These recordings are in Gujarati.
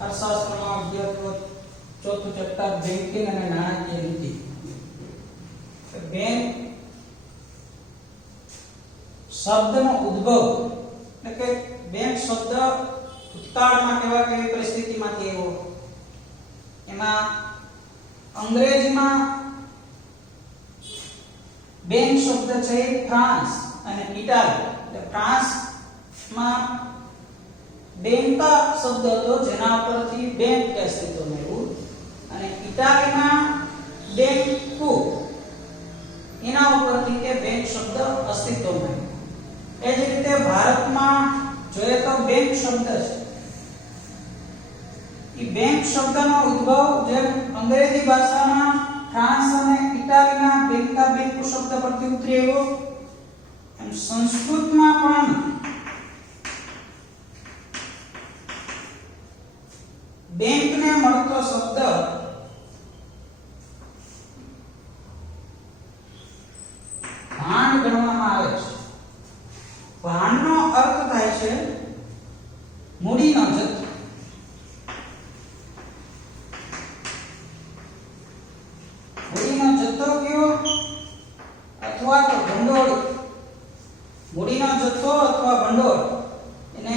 અર્થશાસ્ત્રમાં વિદ્યાર્થીઓ ચોથું ચેપ્ટર બેંકિંગ અને નાણાકીય નીતિ. બેંક શબ્દનો ઉદ્ભવ એટલે કે બેંક શબ્દ ભૂતકાળમાં કેવી પરિસ્થિતિમાંથી આવ્યો, એમાં અંગ્રેજીમાં બેંક શબ્દ છે ફ્રાન્સ અને ઇટાલી. એટલે ફ્રાન્સમાં બેંક શબ્દ હતો જેના પરથી બેંક અસ્તિત્વમાં આવ્યું, અને ઇટાલીમાં બેંકુ એના ઉપરથી કે બેંક શબ્દ અસ્તિત્વમાં આવ્યો. એ જ રીતે ભારતમાં જોઈએ તો બેંક શબ્દ છે, એ બેંક શબ્દનો ઉદ્ભવ જેમ અંગ્રેજી ભાષામાં ફ્રાન્સ અને ઇટાલીના બેંકુ શબ્દ પરથી ઉતરી આવ્યો, એમ સંસ્કૃતમાં પણ બેંકને મળતો શબ્દ ભાંડ ગણવામાં આવે છે. ભાંડનો અર્થ થાય છે મૂડીનો જથ્થો. મૂડીનો જથ્થો કયો અથવા તો ભંડોળ. મૂડીનો જથ્થો અથવા ભંડોળ એને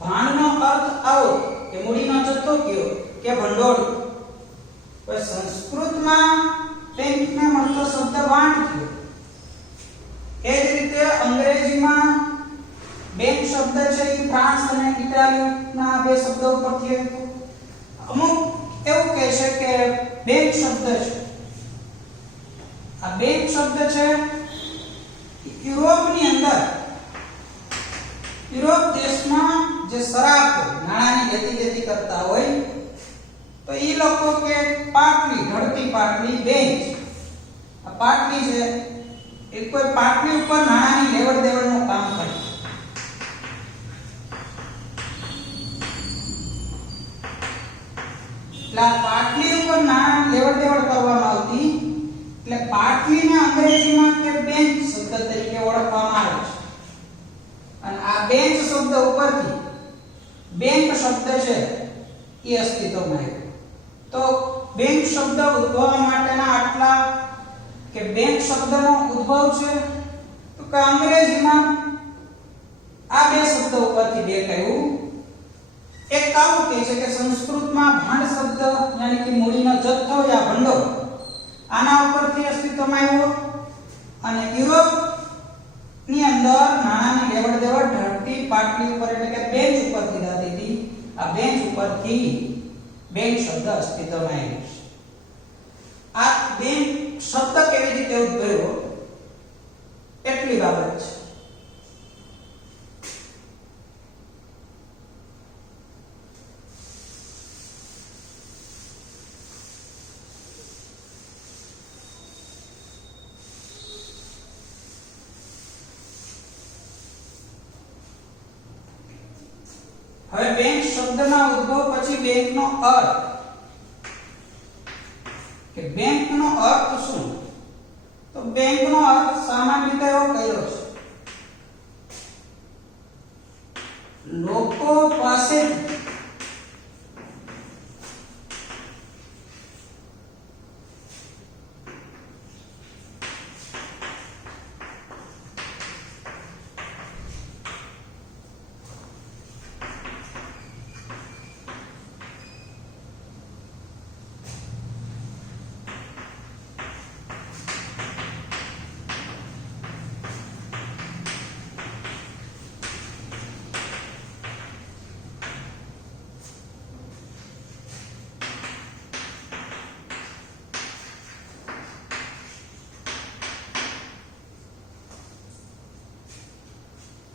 ભાંડનો અર્થ આવો કે મૂડીનો જથ્થો કયો કે ભંડોળ. પણ સંસ્કૃતમાં બેંકને મળતો શબ્દ ભાંડ થયો. એ જ રીતે અંગ્રેજીમાં બેંક શબ્દ છે એ ફ્રાન્સ અને ઇટાલીના બે શબ્દો પરથી આવ્યો. અમુક એવું કહે છે કે બેંક શબ્દ છે, આ બેંક શબ્દ છે યુરોપની અંદર, યુરોપ દેશમાં જે સરાફો નાણાંની લેતી કરતા હોય તો એ લોકો કે પાટલી, ઢળતી પાટલી બેંક. આ પાટલી છે એ કોઈ પાટલી ઉપર નાણાંની લેવડ દેવડનું કામ કરે. એટલે આ પાટલી ઉપર નાણાં લેવડ દેવડ કરવામાં આવતી, એટલે પાટલીને અંગ્રેજીમાં કે બેંક શબ્દ તરીકે ઓળખવામાં આવે છે. અને આ બેંક શબ્દ ઉપરથી બેંક શબ્દ છે એ અસ્તિત્વમાં આવ્યો. તો બેંક શબ્દ ઉદ્ભવવા માટેના આટલા કે બેંક શબ્દનો ઉદ્ભવ છે તો કે અંગ્રેજીમાં આ બે શબ્દ ઉપરથી બેંક આવ્યું. એક આવું કહે છે કે સંસ્કૃતમાં ભાંડ શબ્દ યાની કે મૂડીનો જથ્થો યા ભંડોળ આના ઉપરથી અસ્તિત્વમાં આવ્યો, અને યુરોપ ની અંદર નાણાંની લેવડ દેવડ ઢળતી પાટલી ઉપર એટલે કે બેંચ ઉપરથી થતી હતી. આ બેંચ ઉપરથી બેંક શબ્દ અસ્તિત્વમાં આવ્યો છે. આ બેંક શબ્દ કેવી રીતે ઉદ્ભવ્યો એટલી બાબત છે. હવે બેંક શબ્દના ઉદ્ભવ પછી બેંકનો અર્થ, કે બેંકનો અર્થ શું? તો બેંકનો અર્થ સામાન્ય રીતે એવો કર્યો છે લોકો પાસે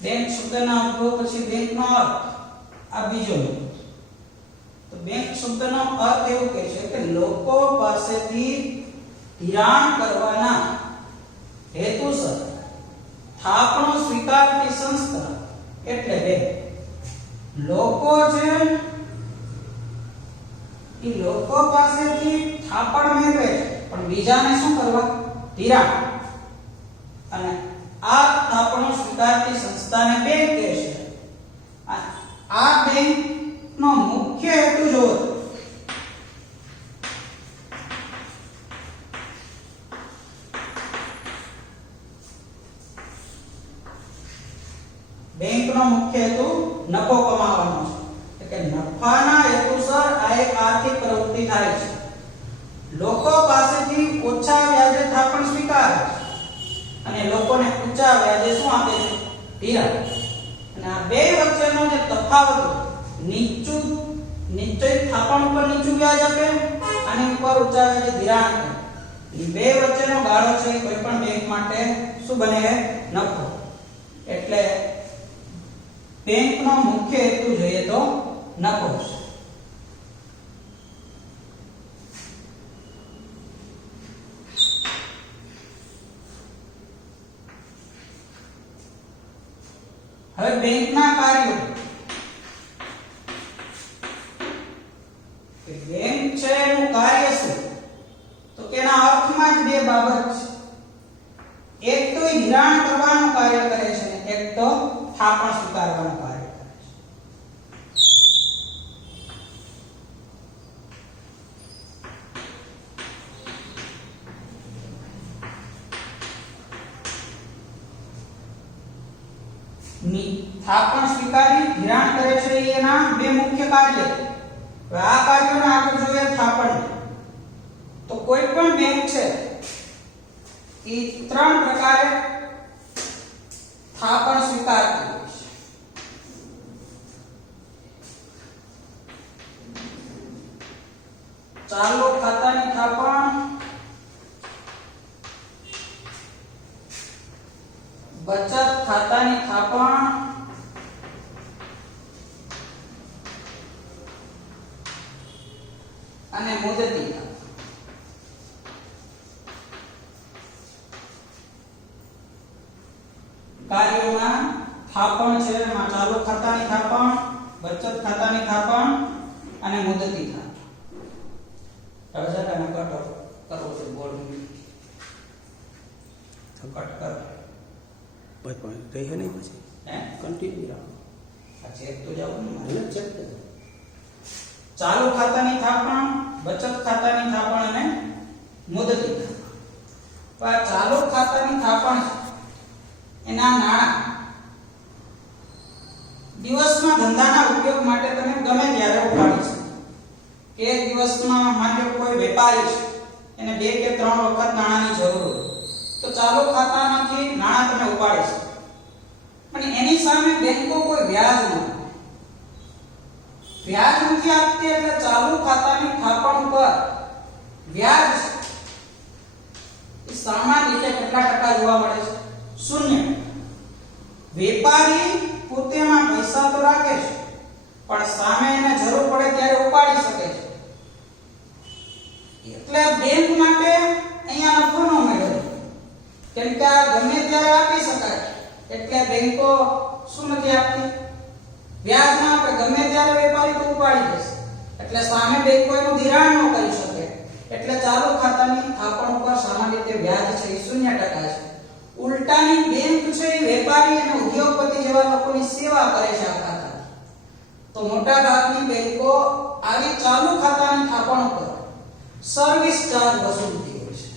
બેંક શબ્દના ઉદ્ભવ પછી બેંકનો અર્થ આ બીજો. તો બેંક શબ્દનો અર્થ એવું કહે છે કે લોકો પાસેથી ધિરાણ કરવાના હેતુસર થાપણો સ્વીકારતી સંસ્થા એટલે બેંક. લોકો છે એ લોકો પાસેથી થાપણ મેળવે છે પણ બીજાને શું કરવા? ધિરાણ. અને આ થાપણો સ્વીકારતી સંસ્થાને બેંક કહે છે. આ બેંકનો મુખ્ય બેંકનો મુખ્ય હેતુ નફો કમાવાનો છે કે નફાના હેતુસર આ એક આર્થિક પ્રવૃત્તિ થાય છે. લોકો પાસેથી ઓછા વ્યાજે થાપણ સ્વીકારે છે અને લોકોને ઊંચા વ્યાજે શું આપે છે? ધિરાણ. અને આ બે વચ્ચેનો જે તફાવત નિશ્ચિત થાપણ ઉપર નીચું વ્યાજ આપે અને ઉપર ઊંચા વ્યાજે ધિરાણ આપે, એ બે વચ્ચેનો ગાળો છે કોઈ પણ બેંક માટે શું બને? નફો. એટલે બેંકનો મુખ્ય હેતુ જોઈએ તો નફો છે. હવે બેંકના કાર્યો. કે બેંક છે એનું કાર્ય શું? તો તેના અર્થમાં જ બે બાબત છે. એક તો એ ધિરાણ કરવાનું કાર્ય કરે છે, એક તો થાપણ સ્વીકારવાનું કાર્ય કરે છે. થાપણ સ્વીકારી ધિરાણ કરે છે, એના બે મુખ્ય કાર્ય. હવે આ કાર્યોને આગળ જોઈએ થાપણ. તો કોઈ પણ બેંક છે એ ત્રણ પ્રકારે થાપણ સ્વીકારતી હોય છે. ચાલુ ખાતાની થાપણ, બચત ખાતાની થાપણ અને મુદતી થાપણ. કાર્યોમાં થાપણ છે એમાં ચાલુ ખાતાની થાપણ, બચત ખાતાની થાપણ અને મુદતી થાપણ. હવે જરા કટ કરવો છે બોર્ડ કટ કર ભાઈ પણ રહી નહીં પછી હે કન્ટિન્યુ રાખો. આ ચેક તો જાવ ને મને ચેક કરો. ચાલુ ખાતાની થાપણ, બચત ખાતાની થાપણ અને મુદતી થાપણ. તો આ ચાલુ ખાતાની થાપણ એના નાણાં દિવસમાં ધંધાના ઉપયોગ માટે તમે ગમે ત્યારે ઉપાડી શકો. કે એક દિવસમાં માટે કોઈ વેપારી છે એને 2 કે 3 વખત નાણાંની જરૂર હોય તો ચાલુ ખાતામાંથી નાણાં તમે ઉપાડી શકો. પણ એની સામે બેંકો કોઈ વ્યાજ ન આપે. વ્યાજ નથી આપતી એટલે ચાલુ ખાતાની થાપણ પર વ્યાજ એ સામાન્ય રીતે કેટલા ટકા જોવા મળે છે? 0. વેપારી પોતેમાં પૈસા તો રાખે છે પણ સામે એને જરૂર પડે ત્યારે ઉપાડી શકે છે. એટલે બેંક માટે અહીંયા નફો ન મળે કેમ કે આ ગમે ત્યારે આપી શકાય. એટલે બેંકો શું નથી આપતી? વ્યાજ ના આપે. ગમે ત્યારે વેપારી તો ઉપાડી જશે એટલે સામે બેંકો એનું ધિરાણ ન કરી શકે. એટલે ચાલુ ખાતાની થાપણ ઉપર સામાન્ય રીતે વ્યાજ છે એ 0% છે. ઉલટાની બેંક છે એ વેપારી અને ઉદ્યોગપતિ જેવા લોકોની સેવા કરે છે આ ખાતા. તો મોટા ભાગની બેંકો આવી ચાલુ ખાતાની થાપણ પર સર્વિસ ચાર્જ વસૂલતી હોય છે.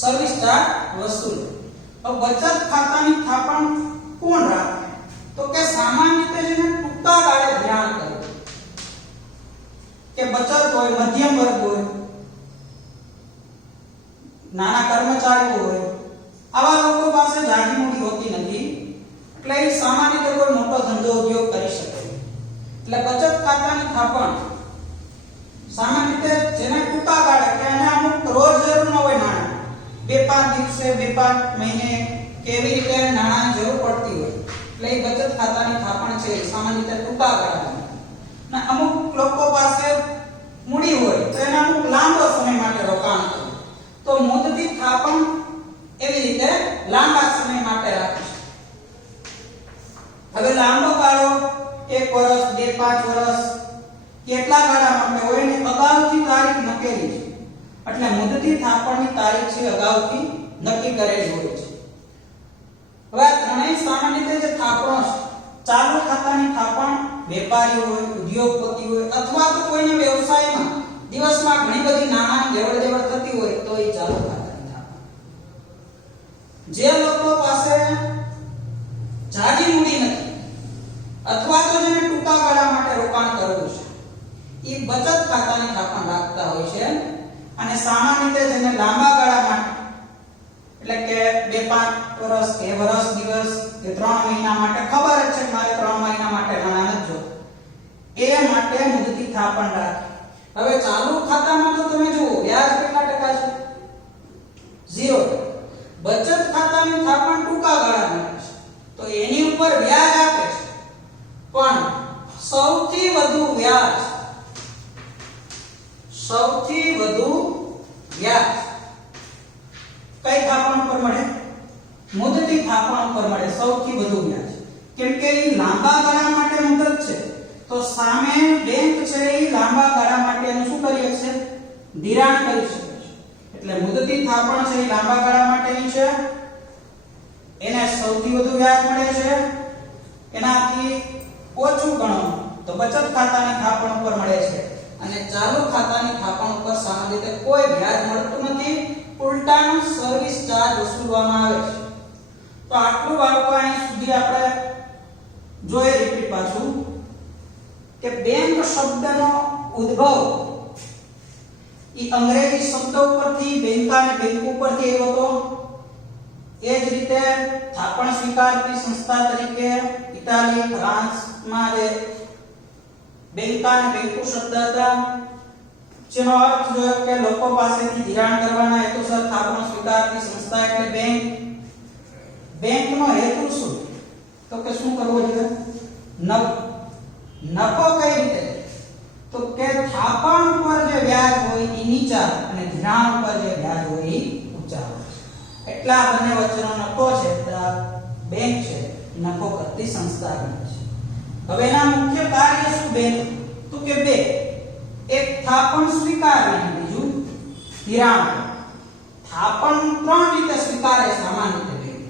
સર્વિસ ચાર્જ વસૂલ. હવે બચત ખાતાની થાપણ કોણ રાખે? તો કે સામાન્ય રીતે જેને ટૂંકા ગાળે ધ્યાન કરે કે બચત હોય, મધ્યમ વર્ગ હોય, નાના કર્મચારીઓ હોય, આવા લોકો પાસે જાજી મૂડી હોતી નથી એટલે એ સામાન્ય રીતે કોઈ મોટો ધંધો ઉદ્યોગ કરી શકે. એટલે બચત ખાતાની થાપણ સામાન્ય રીતે જેને ટૂંકા ગાળે કે એને અમુક રોજ જરૂર ન હોય નાણાં, 2-5 દિવસે 2-5 મહિને કેવી રીતે નાણાંની જરૂર પડતી હોય એટલે એ બચત ખાતાની થાપણ છે સામાન્ય રીતે ટૂંકા ગાળાની. અને અમુક લોકો પાસે મૂડી હોય તો એને અમુક લાંબો સમય માટે રોકાણ કરે તો મુદતી થાપણ એવી રીતે લાંબા સમય માટે રાખે છે. હવે લાંબો ગાળો 1 વર્ષ, 2-5 વર્ષ કેટલા ગાળા માટે હોય એની અગાઉથી તારીખ નક્કેલી છે. એટલે મુદતી થાપણની તારીખ છે અગાઉથી નક્કી કરેલી હોય છે. હવે આ ત્રણેય સામાન્ય રીતે જે થાપણો છે, ચાલુ ખાતાની થાપણ વેપારી હોય, ઉદ્યોગપતિ હોય અથવા તો કોઈને વ્યવસાયમાં દિવસમાં ઘણી બધી નાણાંની લેવડ દેવડ થતી કરતી હોય તો એ ચાલુ ખાતાની થાપણ. જે લોકો પાસે જાજી મૂડી નથી અથવા તો જેને ટૂંકા ગાળા માટે રોકાણ કરવું છે એ બચત ખાતાની થાપણ રાખતા હોય છે. અને સામાન્ય રીતે જેને લાંબા ગાળા માટે એટલે કે 2-5 વર્ષ કે વર્ષ દિવસ કે 3 મહિના માટે ખબર જ છે કે મારે 3 મહિના માટે નાણાં નથી જોઈતા, એ માટે મુદતી થાપણ રાખે. હવે ચાલુ ખાતામાં તો તમે જુઓ વ્યાજ કેટલા ટકા છે? 0. બચત ખાતાની થાપણ ટૂંકા ગાળા માટે છે તો એની ઉપર વ્યાજ આપે છે, પણ સૌથી વધુ વ્યાજ કઈ થાપણ પર મળે? મુદતી થાપણ પર મળે સૌથી વધુ વ્યાજ. કેમ કે એ લાંબા ગાળા માટે મુદત છે તો સામે બેંક છે એ લાંબા ગાળા માટેનું શું કરી શકશે? ધિરાણ કરી શકે છે. એટલે મુદતી થાપણ છે એ લાંબા ગાળા માટેની છે, એને સૌથી વધુ વ્યાજ મળે છે. એનાથી ઓછું ગણો તો બચત ખાતાની થાપણ ઉપર મળે છે અને ચાલુ ખાતાની થાપણ ઉપર સામાન્ય રીતે કોઈ વ્યાજ મળતું નથી, ઉલટાનું સર્વિસ ચાર્જ વસૂલવામાં આવે છે. તો આટલું બાળકો અહીં સુધી આપણે જોઈએ રિપીટ પાછું કે બેંક શબ્દનો ઉદ્ભવ એ અંગ્રેજી શબ્દ ઉપરથી બેંકા અને બેંક ઉપરથી આવ્યો હતો. એ જ રીતે થાપણ સ્વીકારતી સંસ્થા તરીકે ઇટાલી ફ્રાન્સમાં જે બેંકા અને બેંકુ શબ્દ હતા જેનો અર્થ જોયો કે લોકો પાસેથી ધિરાણ કરવાના હેતુસર થાપણ સ્વીકારતી સંસ્થા એટલે બેંક. બેંકનો હેતુ શું? તો કે શું કરવો જોઈએ? નફો કઈ રીતે? તો કે થાપણ ઉપર જે વ્યાજ હોય એ નીચા અને ધિરાણ ઉપર જે વ્યાજ હોય એ ઊંચા હોય. એટલા બંને વચ્ચેનો નફો છે બેંક છે નફો કરતી સંસ્થા ગણાય છે. હવે એના મુખ્ય કાર્ય શું બેંક? તો કે બે, એક થાપણ સ્વીકારવી, બીજું ધિરાણ. થાપણ 3 રીતે સ્વીકારે સામાન્ય રીતે બેંક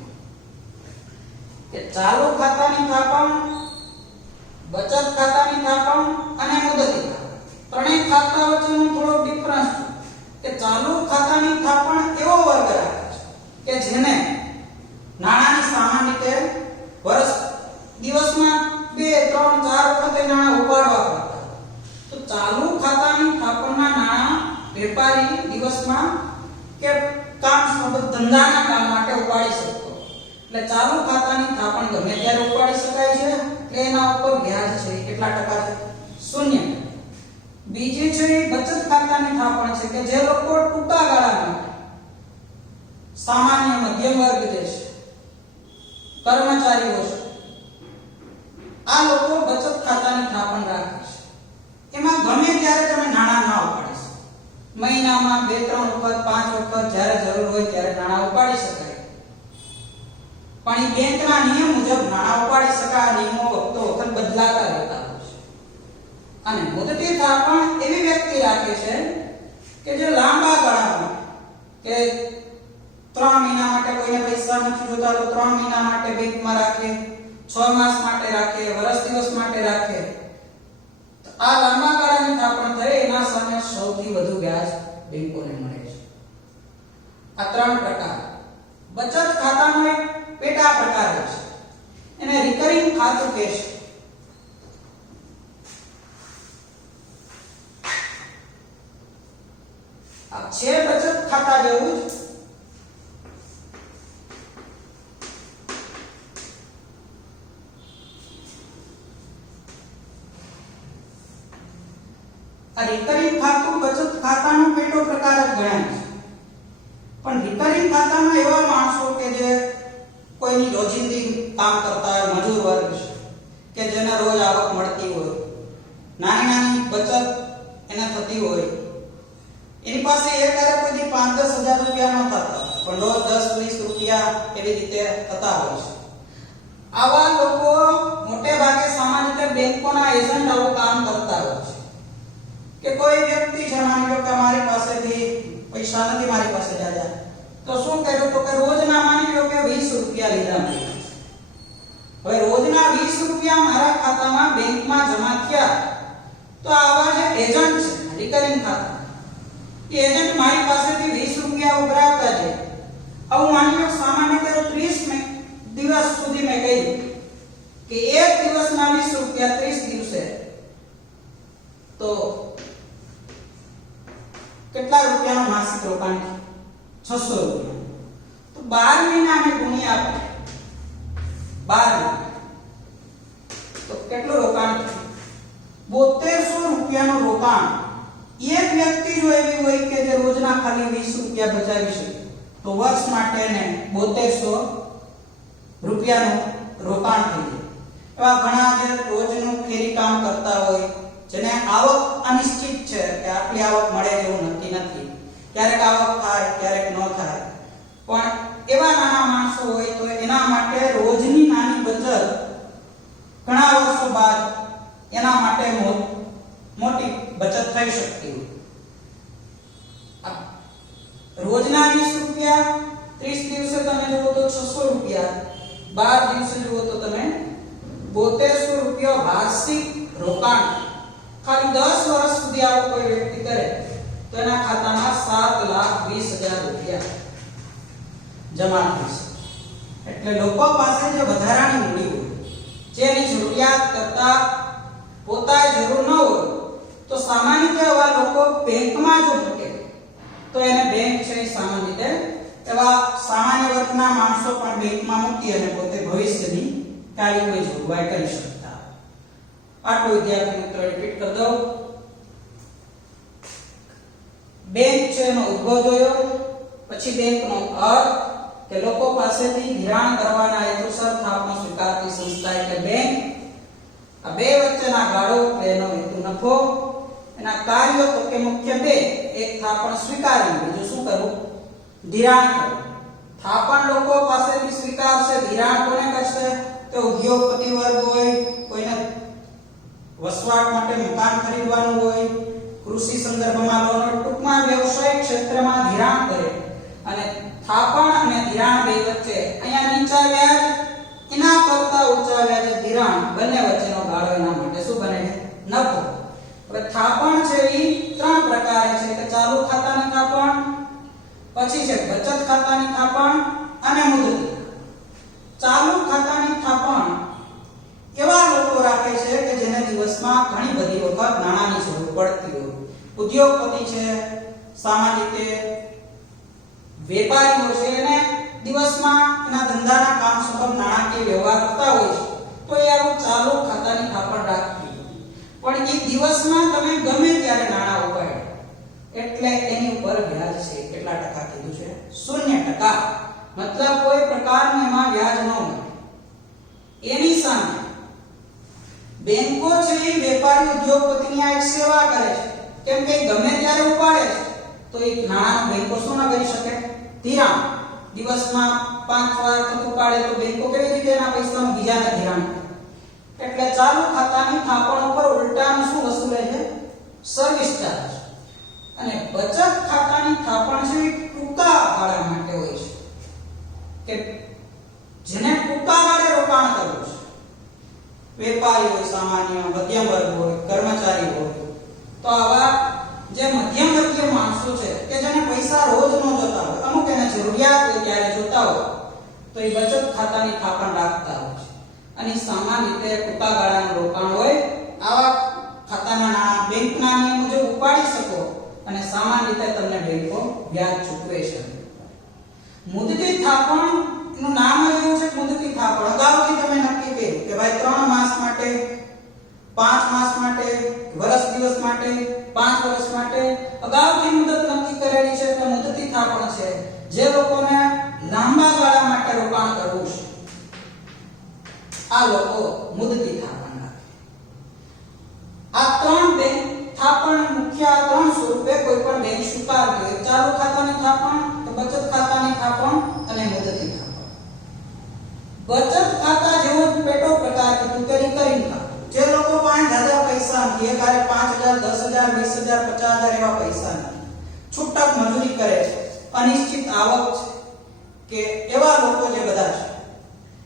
કે ચાલુ ખાતાની થાપણ, બચત ખાતાની થાપણ અને મુદતી થાપણ. ત્રણેય ખાતા વચ્ચેનો થોડો ડિફરન્સ છે કે ચાલુ ખાતાની થાપણ એવો વર્ગ રાખે છે કે જેને નાણાંની સામાન્ય રીતે વર્ષ દિવસમાં 2, 3, 4 વખતે નાણાં ઉપાડવા પડતા. તો ચાલુ ખાતાની થાપણના નાણાં વેપારી દિવસમાં કે કામ ધંધાના કામ માટે ઉપાડી શકતો. એટલે ચાલુ ખાતાની થાપણ ગમે ત્યારે ઉપાડી શકાય છે. એટલે એના ઉપર વ્યાજ છે કેટલા ટકા છે? 0. બીજી છે બચત ખાતાની થાપણ છે કે જે લોકો ટૂંકા ગાળા માટે સામાન્ય મધ્યમ વર્ગ જે છે, કર્મચારીઓ છે, આ લોકો બચત ખાતાની થાપણ રાખે છે. એમાં ગમે ત્યારે તમે નાણાં ના ઉપાડી શકો. મહિનામાં 2-3 વખત 5 વખત જ્યારે જરૂર હોય ત્યારે નાણાં ઉપાડી શકાય. પણ એ બેંકના નિયમ મુજબ નાણાં ઉપાડી શકાય. નિયમો વખતો વખત બદલાતા રહેતા હોય છે. અને મુદતી થાપણ એવી વ્યક્તિ રાખે છે કે જે લાંબા ગાળામાં કે 3 મહિના માટે કોઈને પૈસા નથી જોતા તો 3 મહિના માટે બેંકમાં રાખે, 6 માસ માટે રાખે, વર્ષ દિવસ માટે રાખે. તો આ લાંબા ગાળાની થાપણ થઈ એના સામે સૌથી વધુ વ્યાજ બેંકોને મળે છે. આ 3 પ્રકાર. બચત ખાતાનો એક પેટા પ્રકાર છે, એને રિકરિંગ ખાતું કહે છે. આ છે બચત ખાતા જેવું જ આ રિકરિંગ ખાતું બચત ખાતાનો પેટો પ્રકાર જ ગણાય છે. પણ રિકરિંગ ખાતામાં એવા માણસો કે જે કોઈની રોજિંદી કામ કરતા હોય, મજૂર વર્ગ છે કે જેને રોજ આવક મળતી હોય, નાની બચત એને થતી હોય, એની પાસે એક હારે કોઈ 5-10 હજાર રૂપિયા ન થતા પણ રોજ 10-20 રૂપિયા એવી રીતે થતા હોય છે. આવા લોકો મોટે ભાગે સામાન્ય રીતે બેંકોના એજન્ટ આવું કામ કરતા હોય છે કે કોઈ વ્યક્તિ છે, માની લો કે મારી પાસેથી પૈસા નથી, મારી પાસે જાજા, તો શું કર્યું તો કે રોજના માની લો કે 20 રૂપિયા લીધા મેં. હવે રોજના 20 રૂપિયા મારા ખાતામાં બેંકમાં જમા થયા તો આવા જે એજન્ટ છે રિકરિંગ ખાતા, એ એજન્ટ મારી પાસેથી રૂપિયા ઉઘરાવતા જાય. આવું માની લો સામાન્ય રીતે 30 દિવસ સુધી મેં કહ્યું કે એક દિવસના 20 રૂપિયા 30 દિવસે તો કેટલા રૂપિયાનું માસિક રોકાણ છે? 600 રૂપિયા. તો 12 મહિના અમે ગુણ્યા આપે 12 તો કેટલું રોકાણ છે? 7200 રૂપિયાનું રોકાણ. એક વ્યક્તિ જો એવી હોય કે જે રોજના ખાલી 20 રૂપિયા બચાવી શકે તો વર્ષ માટે એને 7200 રૂપિયાનું રોકાણ થઈ જાય. એવા ઘણા જે રોજનું ફેરી કામ કરતા હોય જેને આવક અનિશ્ચિત છે કે આટલી આવક મળે એવું નક્કી નથી, ક્યારેક આવક થાય ક્યારેક ન થાય, પણ એવા નાના માણસો હોય તો એના માટે રોજની નાની બચત ઘણા વર્ષો બાદ એના માટે મોટી બચત થઈ શકતી હોય. રોજના 20 રૂપિયા 30 દિવસે તમે જુઓ તો 600 રૂપિયા, 12 દિવસે જુઓ તો તમે 7200 રૂપિયા વાર્ષિક રોકાણ. ખાલી 10 વર્ષ સુધી આવું કોઈ વ્યક્તિ કરે તો એના ખાતામાં 7,20,000 રૂપિયા જમા થઈ શકે. એટલે લોકો પાસે જે વધારાની મૂડી હોય, જેની જરૂરિયાત કરતા પોતાએ જરૂર ન હોય તો સામાન્ય રીતે એવા લોકો બેંકમાં જો મૂકે તો એને બેંક છે સામાન્ય રીતે એવા સામાન્ય વર્ગના માણસો પણ બેંકમાં મૂકી અને પોતે ભવિષ્યની કાળી કોઈ જોગવાઈ કરી શકતા. આટલું વિદ્યાર્થી મિત્રો રિપીટ કરી દઉં. બેંક છે એનો ઉદ્ભવ જોયો, પછી બેંકનો અર્થ કે લોકો પાસેથી ધિરાણ કરવાના હેતુસર થાપણો સ્વીકારતી સંસ્થા એટલે બેંક. આ બે વચ્ચેના ગાળો એટલે એનો હેતુ નફો. એના કાર્યો તો કે મુખ્ય બે, એક થાપણ સ્વીકારવી, બીજું શું કરવું? ધિરાણ કરવું. થાપણ લોકો પાસેથી સ્વીકારશે, ધિરાણ કોને કરશે? તો ઉદ્યોગપતિ વર્ગ હોય, કોઈને વસવાટ માટે મકાન ખરીદવાનું હોય, કૃષિ સંદર્ભમાં લોન, ટૂંકમાં વ્યવસાયિક ક્ષેત્રમાં ધિરાણ કરે. અને થાપણ અને ધિરાણ બે વચ્ચે અહીંયા નીચા વ્યાજ, એના કરતા ઊંચા વ્યાજે ધિરાણ, બંને વચ્ચેનો ગાળો એના માટે શું બને છે? નફો. હવે થાપણ છે એ ત્રણ પ્રકારે છે કે ચાલુ ખાતાની થાપણ, પછી છે બચત ખાતાની થાપણ અને મુદતી. ચાલુ ખાતાની થાપણ એવા લોકો રાખે છે કે જેને દિવસમાં ઘણી બધી વખત નાણાંની જરૂર પડતી હોય. ઉદ્યોગપતિ છે, સામાન્ય રીતે વેપારીઓ છે, એને દિવસમાં એના ધંધાના કામ સંબંધ નાણાકીય વ્યવહાર કરતા હોય છે તો એ આવું ચાલુ ખાતાની થાપણ રાખવી. પણ એ દિવસમાં તમે ગમે ત્યારે નાણાં ઉપાડો એટલે એની ઉપર વ્યાજ છે કેટલા ટકા કીધું છે? 0%. મતલબ કોઈ પ્રકારનું એમાં વ્યાજ ન મળે. એની સામે બેંકો છે એ વેપારી ઉદ્યોગપતિની આ એક સેવા કરે છે, કેમ કે ગમે ત્યારે ઉપાડે છે તો એ નાણાં બેંકો શું ન કરી શકે? ધિરાણ. દિવસમાં 5 વાર ઉપાડે તો બેંકો કેવી રીતે એના પૈસાનું બીજાને ધિરાણ કરે? એટલે ચાલુ ખાતાની થાપણ ઉપર ઉલટાનું શું વસૂલે છે? Service charge. અને બચત ખાતાની થાપણ છે એ ટૂંકા ગાળા માટે હોય છે કે જેને ટૂંકા ગાળે રોકાણ કરવું છે. વેપારી હોય, સામાન્ય મધ્યમ વર્ગ હોય, કર્મચારી હોય, તો આવા જે મધ્યમ વર્ગીય માણસો છે કે જેને પૈસા રોજ ન જોતા હોય, અમુક એને જરૂરિયાત હોય ત્યારે જોતા હોય તો એ બચત ખાતાની થાપણ રાખતા હોય છે. અને સામાન્ય રીતે ટૂંકા ગાળાનું રોકાણ હોય, આવા ખાતાના નાણાં બેંકના નિયમ મુજબ ઉપાડી શકો અને સામાન્ય રીતે તમને બેંકો વ્યાજ ચૂકવે છે. મુદતી થાપણ નું નામ જ એવું છે મુદતી થાપણ. અગાઉથી તમે નક્કી કર્યું કે ભાઈ 3 માસ માટે, 5 માસ માટે, વર્ષ દિવસ માટે, 5 વર્ષ માટે અગાઉથી મુદત નક્કી કરેલી છે તો મુદતી થાપણ છે. જે લોકોને લાંબા ગાળા માટે રોકાણ કરવું છે આ લોકો મુદતી થાપણ રાખે. આ ત્રણ બેંક થાપણ મુખ્ય 3 સ્વરૂપે કોઈ પણ બેંક સ્વીકારતી હોય: ચાલુ ખાતાની થાપણ, બચત ખાતાની થાપણ અને મુદતી થાપણ. બચત ખાતા જેવો જ પેટો પ્રકાર કીધું કે રિકરિંગ ખાતું. જે લોકો પાસે જ્યાદા પૈસા નથી, એકારે 5,000, 10,000, 20,000, 50,000 એવા પૈસા નથી, છૂટક મજૂરી કરે છે, અનિશ્ચિત આવક છે, કે એવા લોકો જે બધા છે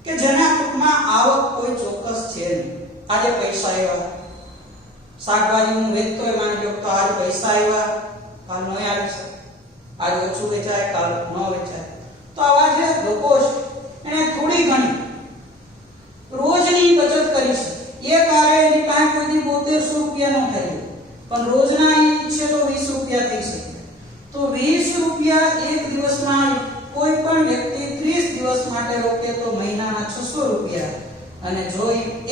કે જેના ટૂંકમાં આવક કોઈ ચોક્કસ છે નહીં. આજે પૈસા આવ્યા, શાકભાજી હું વેચતો હોય, માની લો તો આજે પૈસા આવ્યા, કાલ ન આવી શકે. આજ ઓછું વેચાય કાલ ન વેચાય, તો આવા જે લોકો છે એને થોડી ઘણી રોજની બચત કરી શકે. એ કાર્ય એની પાસે કોઈ 7200 રૂપિયા ન થાય, પણ રોજના ઈચ્છે તો 20 રૂપિયા થઈ શકે. તો 20 રૂપિયા એક દિવસમાં કોઈ પણ વ્યક્તિ 30 દિવસ માટે રોકે તો મહિનાના 600 રૂપિયા, અને જો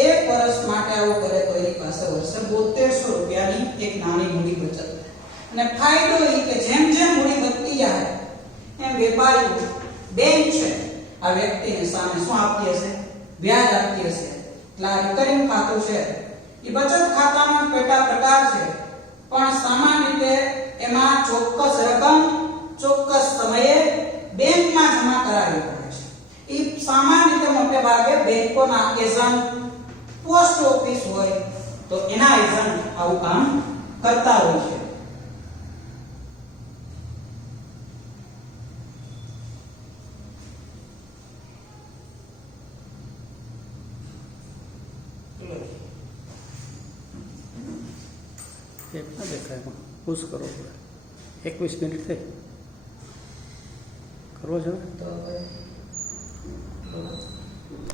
એક વર્ષ માટે આવું કરે તો એની પાસે વર્ષે 7200 રૂપિયાની એક નાની મૂડી બચત થાય. અને ફાયદો એ કે જેમ જેમ મૂડી વધતી જાય એમ વેપારી બેંક છે આ વ્યક્તિને સામે શું આપતી હશે? વ્યાજ આપતી હશે. એટલે આ રિકરિંગ ખાતું છે એ બચત ખાતાનો પેટા પ્રકાર છે, પણ સામાન્ય રીતે એમાં ચોક્કસ રકમ ચોક્કસ સમયે બેંકમાં જમા કરાવવી પડે છે. એ સામાન્ય રીતે મોટે ભાગે બેંકોના એજન્ટ, પોસ્ટ ઓફિસ હોય તો એના એજન્ટ આવું કામ કરતા હોય છે. એક ના દેખાય એમાં પુશ કરવો પડે. 21 મિનિટ થઈ કરવો છે. તો